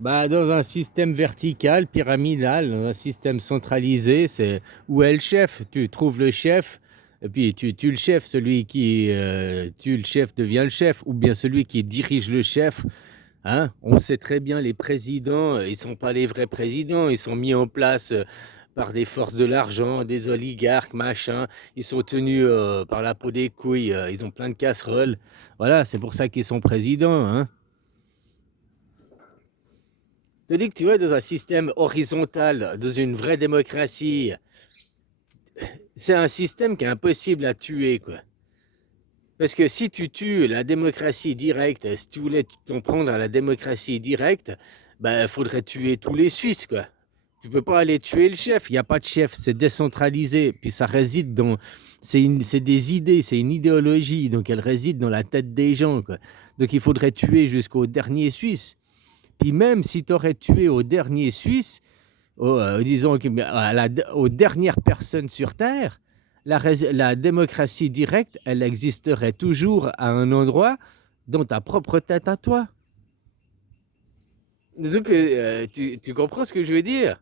Bah, dans un système vertical, pyramidal, dans un système centralisé, c'est où est le chef? Tu trouves le chef, et puis tu tues le chef. Celui qui tue le chef devient le chef, ou bien celui qui dirige le chef. Hein? On sait très bien, les présidents, ils sont pas les vrais présidents, ils sont mis en place par des forces de l'argent, des oligarques, machin. Ils sont tenus par la peau des couilles, ils ont plein de casseroles. Voilà, c'est pour ça qu'ils sont présidents, hein. Tandis que tu vois, dans un système horizontal, dans une vraie démocratie, c'est un système qui est impossible à tuer, quoi. Parce que si tu tues la démocratie directe, si tu voulais t'en prendre à la démocratie directe, ben, faudrait tuer tous les Suisses, quoi. Tu peux pas aller tuer le chef, il n'y a pas de chef, c'est décentralisé, puis ça réside dans... C'est des idées, c'est une idéologie, donc elle réside dans la tête des gens, quoi. Donc il faudrait tuer jusqu'au dernier Suisse. Puis même si tu aurais tué au dernier Suisse, disons aux dernières personnes sur Terre, la démocratie directe, elle existerait toujours à un endroit dans ta propre tête à toi. Donc, tu comprends ce que je veux dire?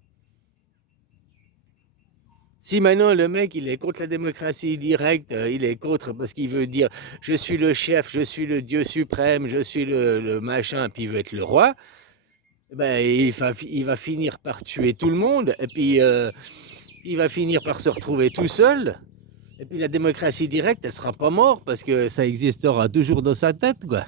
Si maintenant le mec il est contre la démocratie directe, il est contre parce qu'il veut dire je suis le chef, je suis le Dieu suprême, je suis le machin, puis il veut être le roi, ben, il va finir par tuer tout le monde, et puis il va finir par se retrouver tout seul. Et puis la démocratie directe, elle sera pas morte parce que ça existera toujours dans sa tête, quoi.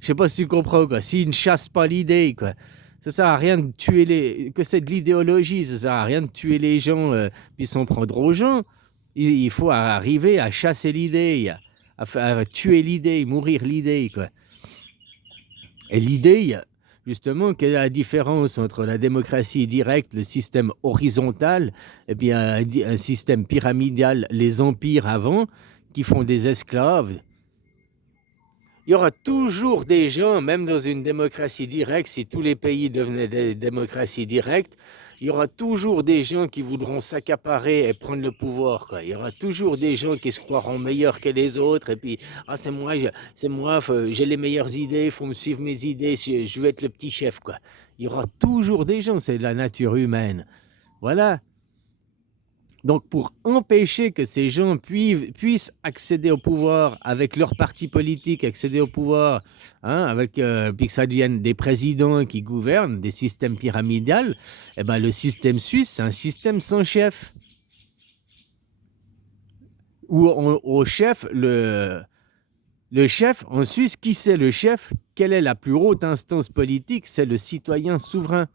Je sais pas si tu comprends, quoi. S'il ne chasse pas l'idée, quoi. Ça sert à rien de tuer que c'est de l'idéologie, ça sert à rien de tuer les gens puis s'en prendre aux gens. Il faut arriver à chasser l'idée, à tuer l'idée, mourir l'idée, quoi. Et l'idée, justement, quelle est la différence entre la démocratie directe, le système horizontal, et puis un système pyramidal, les empires avant, qui font des esclaves. Il y aura toujours des gens, même dans une démocratie directe, si tous les pays devenaient des démocraties directes, il y aura toujours des gens qui voudront s'accaparer et prendre le pouvoir, quoi. Il y aura toujours des gens qui se croiront meilleurs que les autres, et puis, ah, c'est moi, j'ai les meilleures idées, il faut me suivre mes idées, je veux être le petit chef, quoi. Il y aura toujours des gens, c'est la nature humaine. Voilà. Donc, pour empêcher que ces gens puissent accéder au pouvoir avec leur parti politique, accéder au pouvoir, hein, puis que ça devienne des présidents qui gouvernent, des systèmes pyramidales, eh ben, le système suisse, c'est un système sans chef. Où au chef, le chef en Suisse, qui c'est le chef? Quelle est la plus haute instance politique? C'est le citoyen souverain.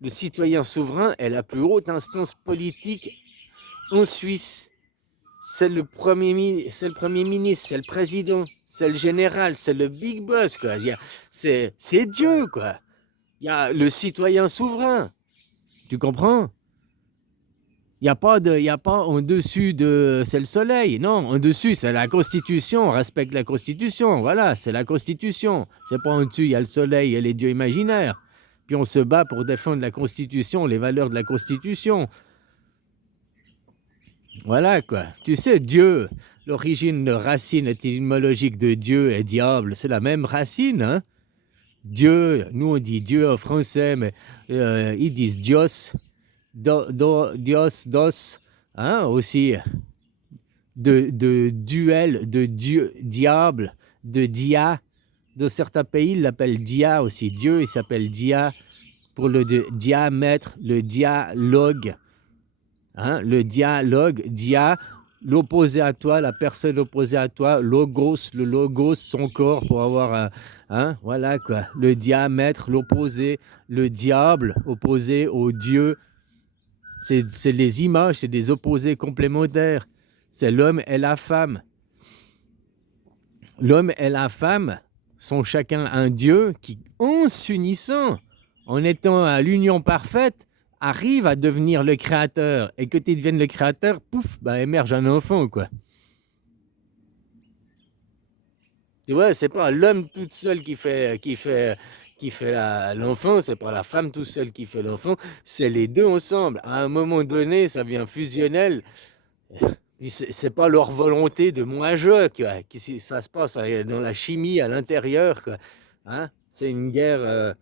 Le citoyen souverain est la plus haute instance politique en Suisse. C'est le premier ministre, c'est le président, c'est le général, c'est le big boss, quoi. C'est Dieu, quoi. Il y a le citoyen souverain. Tu comprends? Il y a pas en dessus de c'est le soleil. Non, en dessus c'est la Constitution. On respecte la Constitution. Voilà, c'est la Constitution. C'est pas en dessus il y a le soleil et les dieux imaginaires. Puis on se bat pour défendre la Constitution, les valeurs de la Constitution. Voilà, quoi. Tu sais, Dieu, l'origine racine étymologique de Dieu et diable, c'est la même racine, hein? Dieu, nous on dit Dieu en français, mais ils disent Dios, Dios, dos, hein, aussi, de duel, de Dieu, diable, de dia. Dans certains pays, ils l'appellent dia aussi. Dieu, il s'appelle dia pour le diamètre, le dialogue. Hein, le dialogue, dia, l'opposé à toi, la personne opposée à toi, logos, le logos, son corps pour avoir un, hein, voilà quoi, le diamètre, l'opposé, le diable, opposé au Dieu, c'est les images, c'est des opposés complémentaires, c'est l'homme et la femme. L'homme et la femme sont chacun un Dieu qui, en s'unissant, en étant à l'union parfaite, arrive à devenir le créateur. Et que tu deviennes le créateur, pouf, bah, émerge un enfant, quoi. Tu vois, c'est pas l'homme tout seul qui fait l'enfant, c'est pas la femme tout seul qui fait l'enfant, c'est les deux ensemble. À un moment donné, ça devient fusionnel. C'est pas leur volonté de moi-je, quoi. Ça se passe dans la chimie à l'intérieur, quoi. Hein? C'est une guerre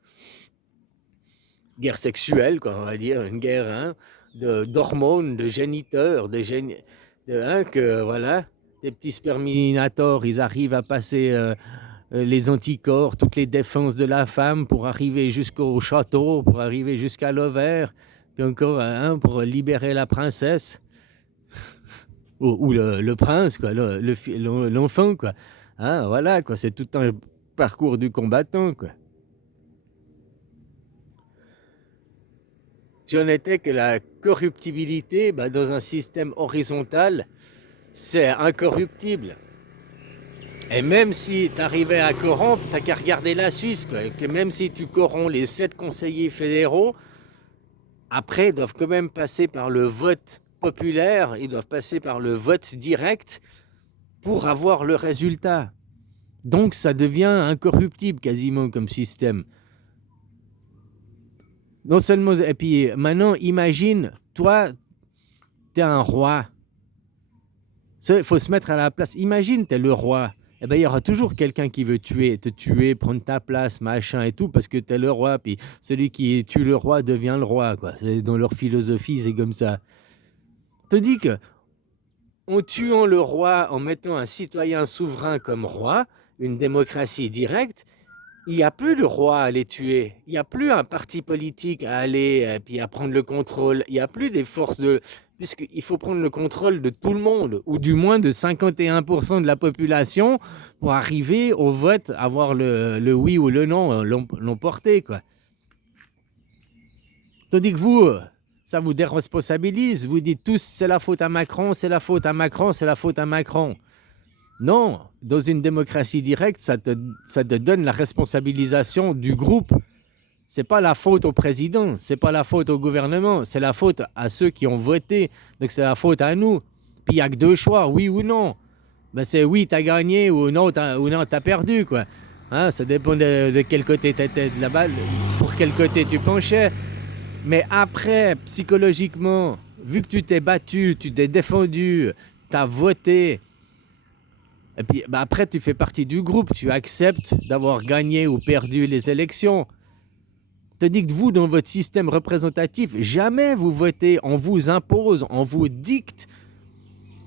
sexuelle, quoi, on va dire, une guerre hein, d'hormones, de géniteurs, hein, que voilà, des petits sperminators, ils arrivent à passer les anticorps, toutes les défenses de la femme pour arriver jusqu'au château, pour arriver jusqu'à l'ovaire, puis encore hein, pour libérer la princesse ou le prince, quoi, l'enfant, quoi. Hein, voilà, quoi, c'est tout un parcours du combattant, quoi. J'en étais que la corruptibilité, bah, dans un système horizontal, c'est incorruptible. Et même si tu arrivais à corrompre, tu n'as qu'à regarder la Suisse, quoi. Que même si tu corromps les 7 conseillers fédéraux, après, ils doivent quand même passer par le vote populaire, ils doivent passer par le vote direct pour avoir le résultat. Donc ça devient incorruptible quasiment comme système. Non seulement, et puis maintenant, imagine, toi, tu es un roi. Il faut se mettre à la place. Imagine, tu es le roi. Eh ben, il y aura toujours quelqu'un qui veut te tuer, prendre ta place, machin et tout, parce que tu es le roi. Puis celui qui tue le roi devient le roi, quoi. Dans leur philosophie, c'est comme ça. Te dis que en tuant le roi, en mettant un citoyen souverain comme roi, une démocratie directe, il n'y a plus de roi à les tuer. Il n'y a plus un parti politique à aller puis à prendre le contrôle. Il n'y a plus des forces de... Puisqu'il faut prendre le contrôle de tout le monde, ou du moins de 51% de la population pour arriver au vote, avoir le oui ou le non l'emporter, quoi. Tandis que vous, ça vous déresponsabilise. Vous dites tous, c'est la faute à Macron, c'est la faute à Macron, c'est la faute à Macron. Non, dans une démocratie directe, ça te donne la responsabilisation du groupe. C'est pas la faute au président, c'est pas la faute au gouvernement, c'est la faute à ceux qui ont voté. Donc c'est la faute à nous. Puis il n'y a que deux choix, oui ou non. Ben c'est oui, t'as gagné ou non, t'as perdu, quoi. Hein, ça dépend de quel côté t'étais de la balle, pour quel côté tu penchais. Mais après, psychologiquement, vu que tu t'es battu, tu t'es défendu, t'as voté, et puis bah après, tu fais partie du groupe, tu acceptes d'avoir gagné ou perdu les élections. Je te dis que vous, dans votre système représentatif, jamais vous votez, on vous impose, on vous dicte.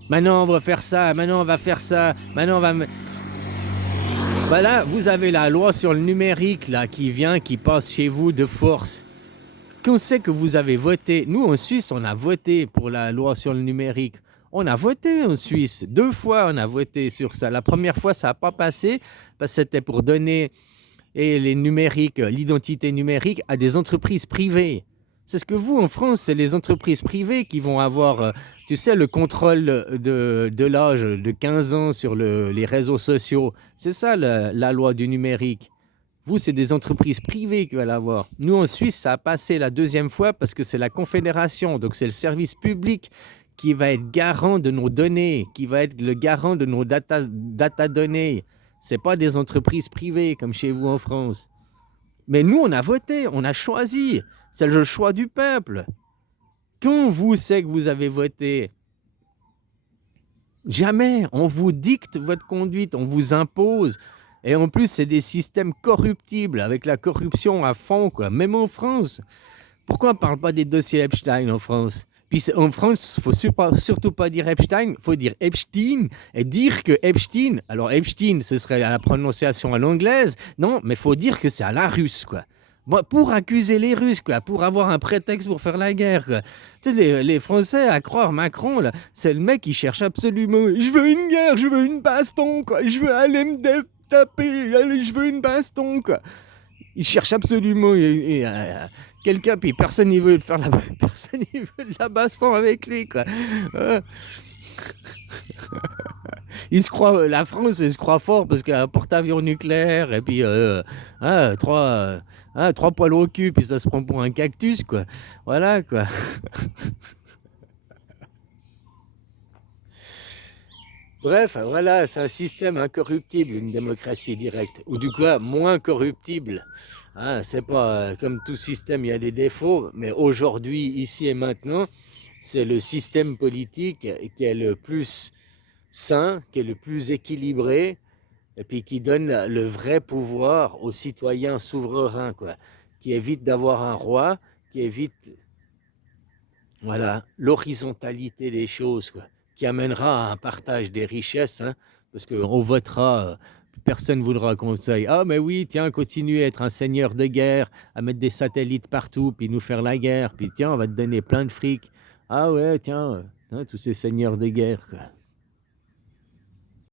Maintenant, on va faire ça, maintenant, on va faire ça, maintenant, on va... Voilà, vous avez la loi sur le numérique, là, qui vient, qui passe chez vous de force. Qu'on sait que vous avez voté, nous, en Suisse, on a voté pour la loi sur le numérique. On a voté en Suisse. 2 fois, on a voté sur ça. La première fois, ça n'a pas passé parce que c'était pour donner les numériques, l'identité numérique à des entreprises privées. C'est ce que vous, en France, c'est les entreprises privées qui vont avoir, tu sais, le contrôle de l'âge de 15 ans sur les réseaux sociaux. C'est ça la loi du numérique. Vous, c'est des entreprises privées qui vont l'avoir. Nous, en Suisse, ça a passé la 2e fois parce que c'est la Confédération, donc c'est le service public qui va être garant de nos données, qui va être le garant de nos data données. Ce n'est pas des entreprises privées comme chez vous en France. Mais nous, on a voté, on a choisi. C'est le choix du peuple. Quand vous savez que vous avez voté? Jamais. On vous dicte votre conduite, on vous impose. Et en plus, c'est des systèmes corruptibles, avec la corruption à fond, quoi. Même en France. Pourquoi on ne parle pas des dossiers Epstein en France? Puis en France, il ne faut surtout pas dire Epstein, il faut dire Epstein. Et dire que Epstein, alors Epstein, ce serait la prononciation à l'anglaise. Non, mais il faut dire que c'est à la russe, quoi. Bon, pour accuser les Russes, quoi, pour avoir un prétexte pour faire la guerre, quoi. Tu sais, les Français, à croire Macron, là, c'est le mec qui cherche absolument. Je veux une guerre, je veux une baston, quoi. Je veux aller me taper, allez, je veux une baston, quoi. Il cherche absolument quelqu'un, puis personne ne veut faire personne ne veut de la baston avec lui, quoi. Il se croit, la France, elle se croit fort parce qu'elle a un porte-avions nucléaire et puis 3 poils au cul, puis ça se prend pour un cactus, quoi. Voilà, quoi. Bref, voilà, c'est un système incorruptible, une démocratie directe, ou du coup moins corruptible. Hein, c'est pas comme tout système, il y a des défauts, mais aujourd'hui, ici et maintenant, c'est le système politique qui est le plus sain, qui est le plus équilibré, et puis qui donne le vrai pouvoir aux citoyens souverains, quoi, qui évite d'avoir un roi, qui évite, voilà, l'horizontalité des choses, quoi, qui amènera à un partage des richesses, hein, parce qu'on votera, personne ne voudra qu'on s'aille. Ah, mais oui, tiens, continuez à être un seigneur de guerre, à mettre des satellites partout, puis nous faire la guerre, puis tiens, on va te donner plein de fric. Ah ouais, tiens, hein, tous ces seigneurs de guerre, quoi.